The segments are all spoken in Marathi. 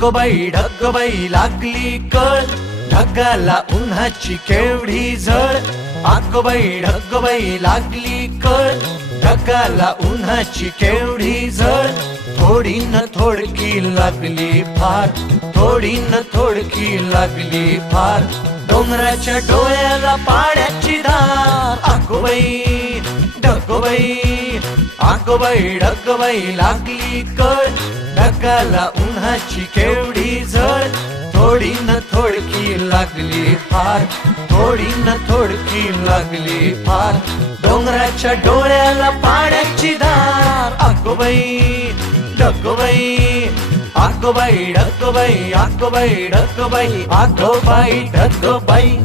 ढगबाई लागली कळ, ढगाला उन्हाची केवढी झळ. ढगबाई लागली कळ, ढगाला उन्हाची केवढी झळ. थोडी न थोडकी लागली फार, थोडी न थोडकी लागली फार. डोंगराच्या डोळ्याला पाण्याची धार. ढगबाई लागली कळ, ढगाला उन्हाची केवढी झळ. थोडी न थोडकी लागली फार, थोडी न थोडकी लागली फार. डोंगराच्या डोळ्याला पाण्याची धार. ढगबाई ढगबाई.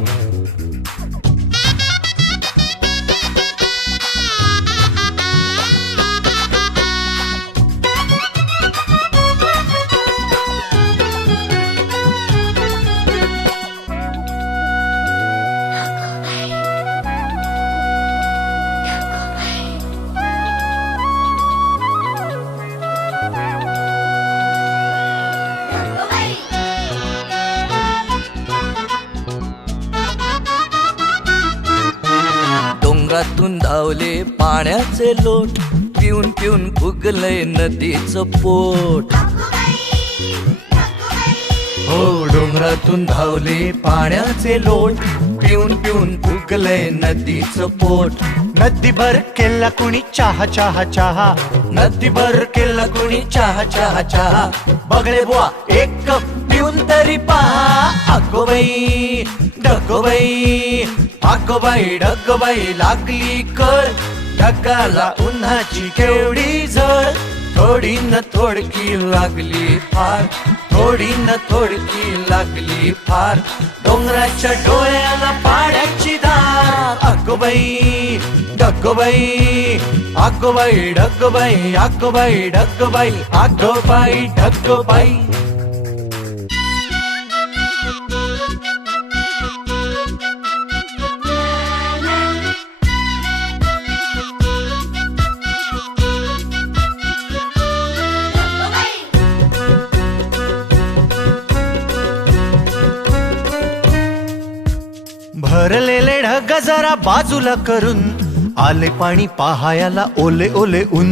डोंगरातून धावले पाण्याचे लोट, पिऊन पिऊन फुगलंय नदीचं पोट. हो डोंगरातून धावले पाण्याचे लोट, पिऊन पिऊन फुगलंय नदीचं पोट. नदीभर केला कुणी चहा चहा चहा, नदीभर केला कुणी चहा चहा चहा. बगळे बुवा एक कप पिऊन तरी पहा. ढगबाई लागली कळ, ढगाला उन्हाची केवढी झळ. थोडी न थोडकी लागली फार, थोडी न थोडकी लागली फार. डोंगराच्या डोळ्याला पाण्याची धार. ढगबाई. भरलेले ढग जरा बाजूला करून, आले पाणी पहायला ओले ओले ऊन.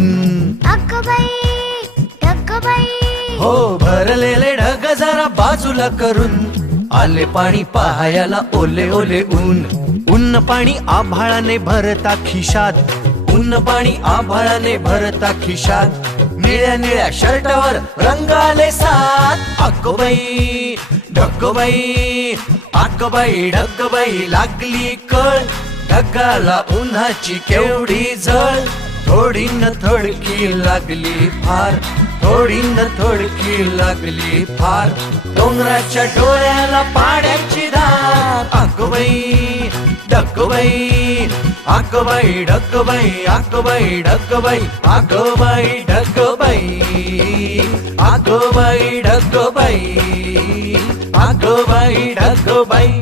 हो भरलेले ढग जरा बाजूला करून, आले पाणी पहायला ओले ओले ऊन. ऊन पाणी आभाळाने भरता खिशात, ऊन पाणी आभाळाने भरता खिशात. निळ्या निळ्या शर्टावर रंग आले सात. ढगबाई लागली कळ, ढगाला उन्हाची केवढी झळ. थोडी न थोडकी लागली फार, थोडी न थोडकी लागली फार. डोंगराच्या डोळ्याला पाण्याची धार. ढगबाई ढगबाई.